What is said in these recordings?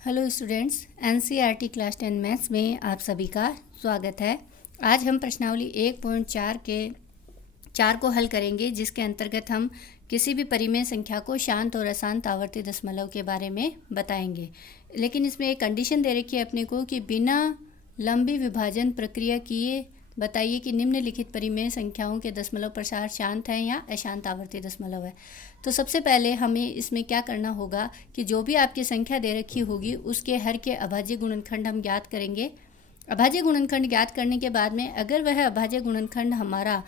Hello students, NCERT class 10 maths में आप सभी का स्वागत है। आज हम प्रश्नावली 1.4 के 4 को हल करेंगे, जिसके अंतर्गत हम किसी भी परिमेय संख्या को शांत और अशांत आवर्ती दशमलव के बारे में बताएंगे। लेकिन इसमें एक कंडीशन दे रखी है अपने को कि बिना लंबी विभाजन प्रक्रिया किए बताइए कि निम्नलिखित परिमेय संख्याओं के दशमलव प्रसार शांत है या अशांत आवर्ती दशमलव है। तो सबसे पहले हमें इसमें क्या करना होगा कि जो भी आपकी संख्या दे रखी होगी उसके हर के अभाज्य गुणनखंड हम ज्ञात करेंगे। अभाज्य गुणनखंड ज्ञात करने के बाद में अगर वह अभाज्य गुणनखंड हमारा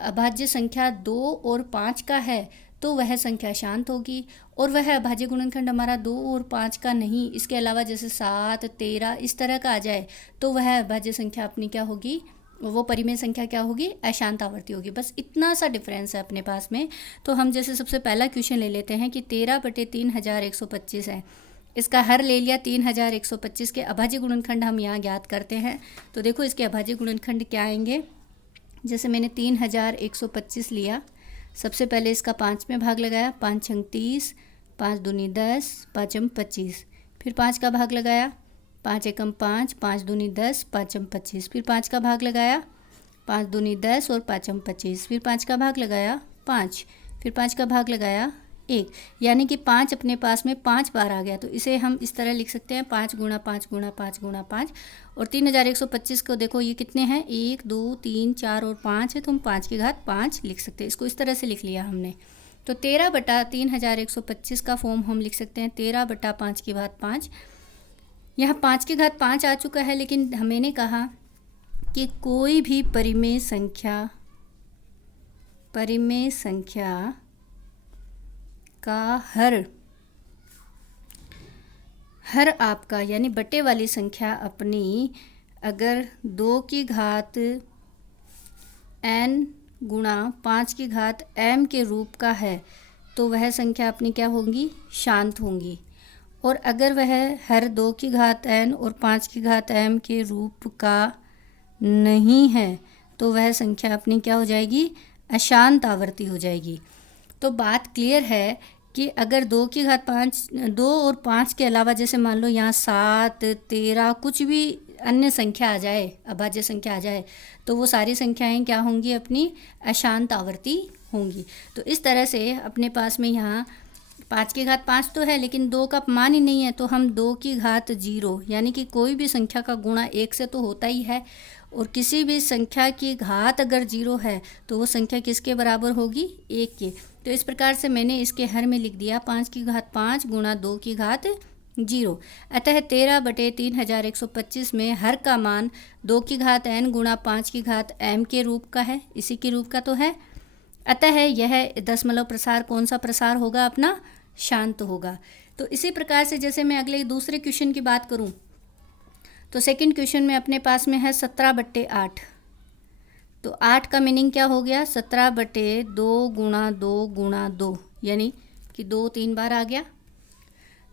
अभाज्य संख्या 2 और 5 का है तो वह संख्या शांत होगी, और वह अभाज्य गुणनखंड हमारा 2 और 5 का नहीं, इसके अलावा जैसे 7, 13 इस तरह का आ जाए तो वह अभाज्य संख्या अपनी क्या होगी, वो परिमेय संख्या क्या होगी, अशांत आवर्ती होगी। बस इतना सा डिफरेंस है अपने पास में। तो हम जैसे सबसे पहला क्वेश्चन ले लेते हैं कि 13/3125 है, इसका हर ले लिया 3125 के अभाज्य गुणनखंड हम यहाँ ज्ञात करते हैं। तो देखो इसके अभाज्य गुणनखंड क्या आएंगे। जैसे मैंने 3125 लिया, सबसे पहले इसका 5 में भाग लगाया, 5 छंग 30, 5 दूनी 10, 5 हम 25, फिर 5 का भाग लगाया, 5 एकम 5, 5 दूनी 10, 5 हम 25, फिर 5 का भाग लगाया, 5 दूनी 10 और 5 हम 25, फिर 5 का भाग लगाया 5, फिर 5 का भाग लगाया 1, यानी कि 5 अपने पास में 5 बार आ गया। तो इसे हम इस तरह लिख सकते हैं 5 गुणा 5 गुणा 5 गुणा 5। और 3125 को देखो ये कितने हैं, 1 2 3 4 और 5 है, तो हम 5 की घात 5 लिख सकते हैं। इसको इस तरह से लिख लिया हमने। तो 13/3125 का फॉर्म हम लिख सकते हैं 13/5 की घात 5। यहाँ 5 की घात 5 आ चुका है, लेकिन मैंने कहा कि कोई भी परिमेय संख्या का हर आपका यानी बटे वाली संख्या अपनी अगर 2 की घात n गुणा 5 की घात m के रूप का है तो वह संख्या अपनी क्या होंगी, शांत होंगी। और अगर वह हर 2 की घात n और 5 की घात m के रूप का नहीं है तो वह संख्या अपनी क्या हो जाएगी, अशांत आवर्ती हो जाएगी। तो बात क्लियर है कि अगर 2 की घात 5, 2 और 5 के अलावा जैसे मान लो यहाँ 7, 13 कुछ भी अन्य संख्या आ जाए, अभाज्य संख्या आ जाए, तो वो सारी संख्याएं क्या होंगी, अपनी अशांत आवर्ती होंगी। तो इस तरह से अपने पास में यहाँ 5 की घात 5 तो है, लेकिन 2 का मान ही नहीं है, तो हम 2 की घात 0 यानी कि कोई भी संख्या का गुणा 1 से तो होता ही है, और किसी भी संख्या की घात अगर 0 है तो वो संख्या किसके बराबर होगी, 1 के। तो इस प्रकार से मैंने इसके हर में लिख दिया 5 की घात 5 गुणा 2 की घात 0। अतः 13/3125 में हर का मान 2 की घात n गुणा 5 की घात m के रूप का है, इसी के रूप का तो है। अतः यह दशमलव प्रसार कौन सा प्रसार होगा, अपना शांत होगा। तो इसी प्रकार से जैसे मैं अगले दूसरे क्वेश्चन की बात करूं तो सेकंड क्वेश्चन में अपने पास में है 17/8। तो 8 का मीनिंग क्या हो गया, 17/2 गुणा 2 गुणा 2, यानी कि 2 3 बार आ गया।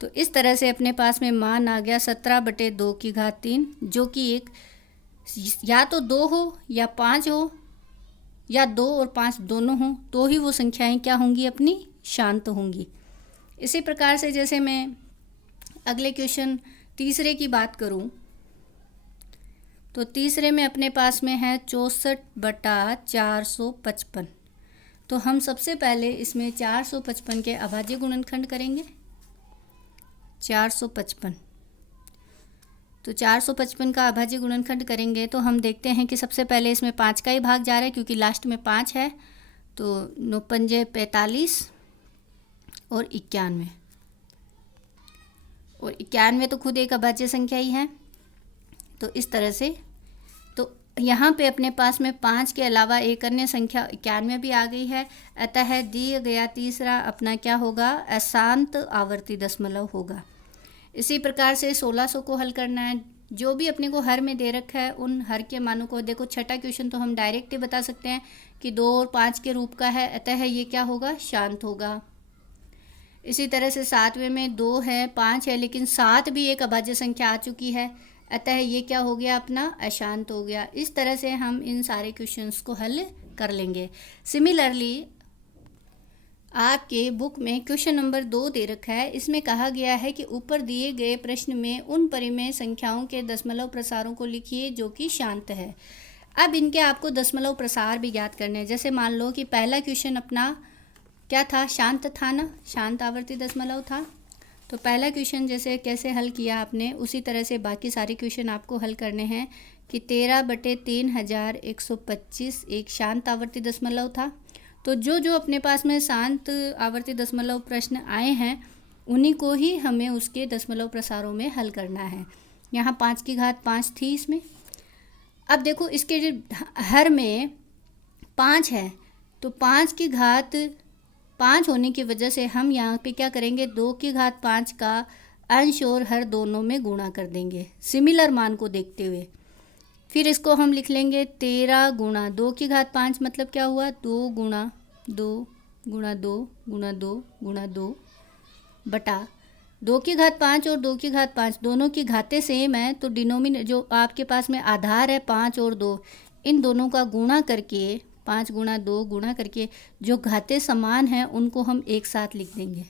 तो इस तरह से अपने पास में मान आ गया 17/2 की घात 3, जो कि एक या तो 2 हो या 5 हो या 2 और 5 दोनों हों, तो ही वो संख्याएं क्या होंगी, अपनी शांत होंगी। इसी प्रकार से जैसे मैं अगले क्वेश्चन तीसरे की बात करूं तो तीसरे में अपने पास में है 64/455। तो हम सबसे पहले इसमें 455 के अभाज्य गुणनखंड करेंगे। 455, तो 455 का अभाज्य गुणनखंड करेंगे तो हम देखते हैं कि सबसे पहले इसमें 5 का ही भाग जा रहा है, क्योंकि लास्ट में 5 है। तो 9 पंजे 45 और 91, और 91 तो खुद एक अभाज्य संख्या ही है। तो इस तरह से तो यहाँ पे अपने पास में 5 के अलावा एक अन्य संख्या 91 भी आ गई है। अतः दिया गया तीसरा अपना क्या होगा, अशांत आवर्ती दशमलव होगा। इसी प्रकार से 1600 को हल करना है। जो भी अपने को हर में दे रखा है उन हर के मानों को देखो। छठा क्वेश्चन तो हम डायरेक्ट ही बता सकते हैं कि 2 और 5 के रूप का है, अतः ये क्या होगा, शांत होगा। इसी तरह से 7वें में 2 है 5 है, लेकिन 7 भी एक अभाज्य संख्या आ चुकी है, अतः ये क्या हो गया, अपना अशांत हो गया। इस तरह से हम इन सारे क्वेश्चंस को हल कर लेंगे। सिमिलरली आपके बुक में क्वेश्चन नंबर 2 दे रखा है। इसमें कहा गया है कि ऊपर दिए गए प्रश्न में उन परिमेय संख्याओं के दशमलव प्रसारों को लिखिए जो कि शांत है। अब इनके आपको दशमलव प्रसार भी ज्ञात करने हैं। जैसे मान लो कि पहला क्वेश्चन अपना क्या था, शांत था ना, शांत आवर्ती दशमलव था। तो पहला क्वेश्चन जैसे कैसे हल किया आपने, उसी तरह से बाकी सारे क्वेश्चन आपको हल करने हैं कि 13/3125 एक शांत आवर्ती दशमलव था। तो जो अपने पास में शांत आवर्ती दशमलव प्रश्न आए हैं उन्हीं को ही हमें उसके दशमलव प्रसारों में हल करना है। यहाँ 5 की घात 5 थी इसमें। अब देखो इसके जो हर में 5 है, तो 5 की घात 5 होने की वजह से हम यहाँ पे क्या करेंगे, 2 की घात 5 का अंश और हर दोनों में गुणा कर देंगे सिमिलर मान को देखते हुए। फिर इसको हम लिख लेंगे 13 गुणा 2 की घात 5, मतलब क्या हुआ, 2 गुणा 2 गुणा 2 गुणा 2 गुणा 2 बटा 2 की घात 5 और 2 की घात 5 दोनों की घातें सेम है, तो डिनोमिनेटर जो आपके पास में आधार है 5 और 2, इन दोनों का गुणा करके 5 गुणा 2 गुणा करके जो घातें समान हैं उनको हम एक साथ लिख देंगे।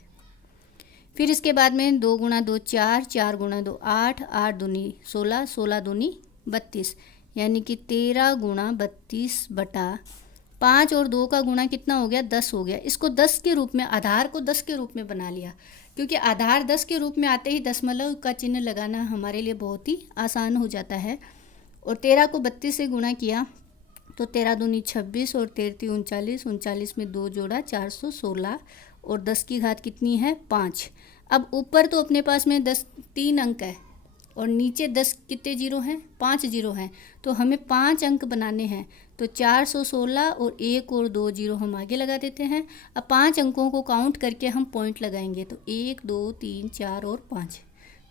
फिर इसके बाद में 2 गुणा 2 4, 4 गुणा 2 8, 8 दूनी 16, 16 दूनी 32, यानी कि 13 गुणा 32 बटा 5 और 2 का गुणा कितना हो गया, 10 हो गया। इसको 10 के रूप में, आधार को 10 के रूप में बना लिया, क्योंकि आधार 10 के रूप में आते ही दशमलव का चिन्ह लगाना हमारे लिए बहुत ही आसान हो जाता है। और 13 को 32 से गुणा किया तो 13 दूनी 26 और 13 39, 39 में 2 जोड़ा 416 और 10 की घात कितनी है, 5। अब ऊपर तो अपने पास में 10 3 अंक है और नीचे 10 कितने जीरो हैं, 5 जीरो हैं, तो हमें 5 अंक बनाने हैं। तो 416 और 1 और 2 जीरो हम आगे लगा देते हैं। अब 5 अंकों को काउंट करके हम पॉइंट लगाएंगे, तो 1 2 3 4 और 5,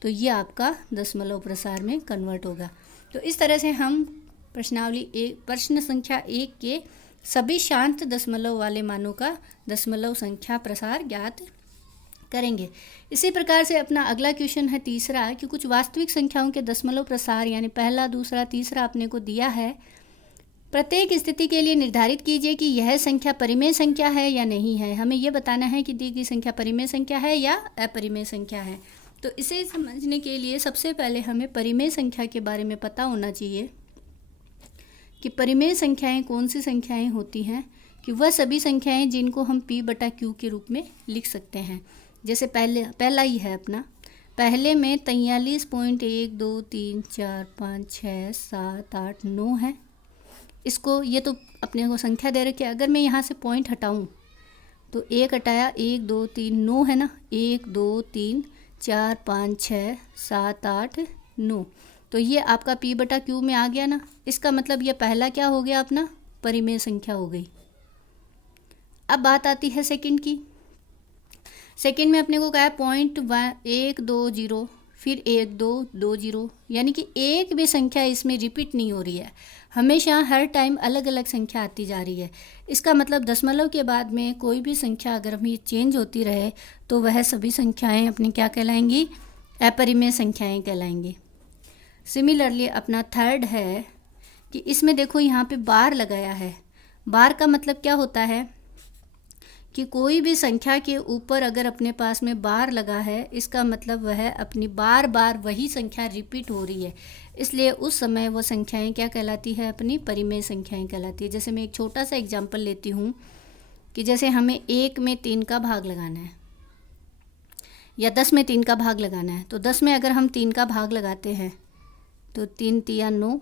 तो ये आपका दशमलव प्रसार में कन्वर्ट होगा। तो इस तरह से हम प्रश्न संख्या 1 के सभी शांत दशमलव वाले मानों का दशमलव संख्या प्रसार ज्ञात करेंगे। इसी प्रकार से अपना अगला क्वेश्चन है तीसरा, कि कुछ वास्तविक संख्याओं के दशमलव प्रसार यानी पहला, दूसरा, तीसरा अपने को दिया है। प्रत्येक स्थिति के लिए निर्धारित कीजिए कि यह संख्या परिमेय संख्या है या नहीं है। हमें यह बताना है कि दी गई संख्या परिमेय संख्या है या अपरिमेय संख्या है। तो इसे समझने के लिए सबसे पहले हमें परिमेय संख्या के बारे में पता होना चाहिए कि परिमेय संख्याएं कौन सी संख्याएं होती हैं, कि वह सभी संख्याएं जिनको हम p/q के रूप में लिख सकते हैं। जैसे पहला ही है अपना, पहले में 43.1 2 3 4 5 6 7 8 9 है। इसको ये तो अपने को संख्या दे रखी है, अगर मैं यहाँ से पॉइंट हटाऊँ तो 1 हटाया 1 2 3 9 है ना, 1 2 3 4 5 6 7 8 9, तो ये आपका p/q में आ गया ना। इसका मतलब ये पहला क्या हो गया, अपना परिमेय संख्या हो गई। अब बात आती है सेकंड की। सेकंड में अपने को क्या है, 0.120, फिर 1 2 2 0, यानी कि एक भी संख्या इसमें रिपीट नहीं हो रही है, हमेशा हर टाइम अलग अलग संख्या आती जा रही है। इसका मतलब दशमलव के बाद में कोई भी संख्या अगर हमें चेंज होती रहे तो वह सभी संख्याएं अपनी क्या कहलाएंगी, अपरिमेय संख्याएं कहलाएंगी। सिमिलरली अपना थर्ड है कि इसमें देखो यहाँ पे बार लगाया है। बार का मतलब क्या होता है कि कोई भी संख्या के ऊपर अगर अपने पास में बार लगा है, इसका मतलब वह अपनी बार बार वही संख्या रिपीट हो रही है, इसलिए उस समय वो संख्याएं क्या कहलाती है, अपनी परिमेय संख्याएं कहलाती है। जैसे मैं एक छोटा सा एग्जांपल लेती हूँ कि जैसे हमें 1 में 3 का भाग लगाना है या 10 में 3 का भाग लगाना है, तो 10 में अगर हम 3 का भाग लगाते हैं तो 3 तिया 9,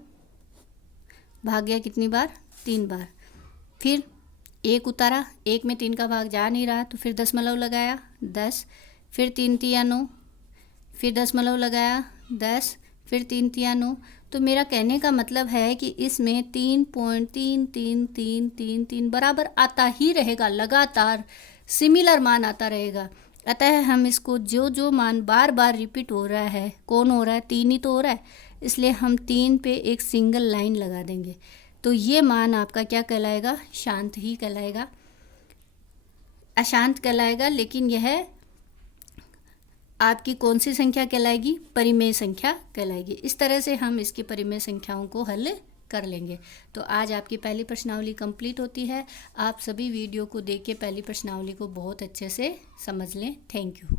भाग गया कितनी बार, 3 बार। फिर 1 उतारा, 1 में 3 का भाग जा नहीं रहा, तो फिर दशमलव लगाया 10, फिर 3 तिया 9, फिर दशमलव लगाया 10, फिर 3 तिया 9। तो मेरा कहने का मतलब है कि इसमें 3.333333 बराबर आता ही रहेगा, लगातार सिमिलर मान आता रहेगा। अतः हम इसको जो मान बार बार रिपीट हो रहा है, कौन हो रहा है, 3 ही तो हो रहा है, इसलिए हम 3 पे एक सिंगल लाइन लगा देंगे। तो ये मान आपका क्या कहलाएगा, शांत ही कहलाएगा, अशांत कहलाएगा, लेकिन यह आपकी कौन सी संख्या कहलाएगी, परिमेय संख्या कहलाएगी। इस तरह से हम इसकी परिमेय संख्याओं को हल कर लेंगे। तो आज आपकी पहली प्रश्नावली कंप्लीट होती है। आप सभी वीडियो को देख के पहली प्रश्नावली को बहुत अच्छे से समझ लें। Thank you.